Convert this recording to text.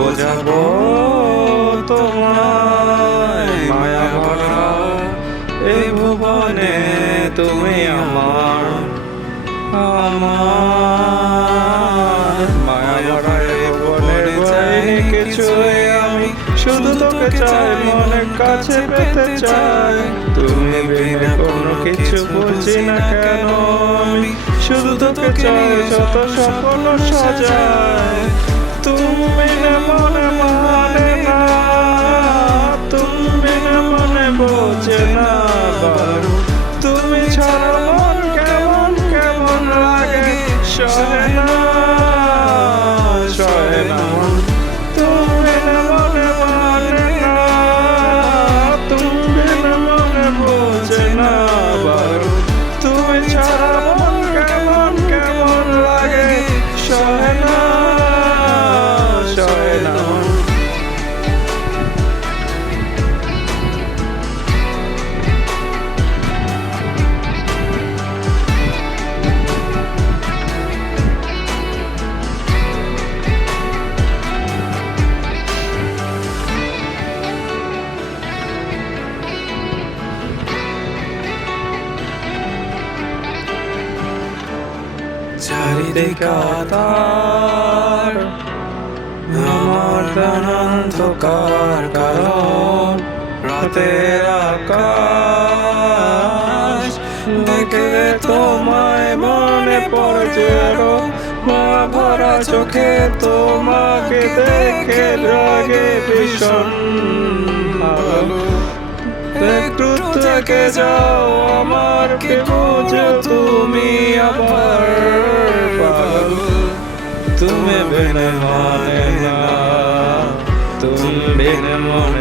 বোঝাবো তোমায় মায়া ভরা এই ভুবনে তুমি আমার আমার মায়া ভরা এই ভুবনে চাইনি কিছুই আমি শুধু তোকে চাই মনের কাছে পেতে চাই তুমি বিনা কোনো কিছু বুঝি না কেন আমি শুধু তোকে চাই যত স্বপ্ন সাজায় তুমি না মনে মানে না তুমি না মনে বোঝে না বারু তুমি ছাড়া মন কেমন কেমন লাগে সহে না সহে না তুমি না মনে মানে না তুমি না মনে বোঝে না বারু তুমি ছাড়া মন কেমন কেমন লাগে সহে না সহে না চারিদিকে আধার আমার অন্ধকার কারণ রাতের আকাশ দেখলে তোমায় মনে পড়ে আরো মা ভরা চোখে তোমাকে দেখে লাগে ভীষণ ভালো একটু থেকে যাও আমার কে বুঝো তুমি আবার পাগল তুমি বিনে মানে না তুমি বিনে মনে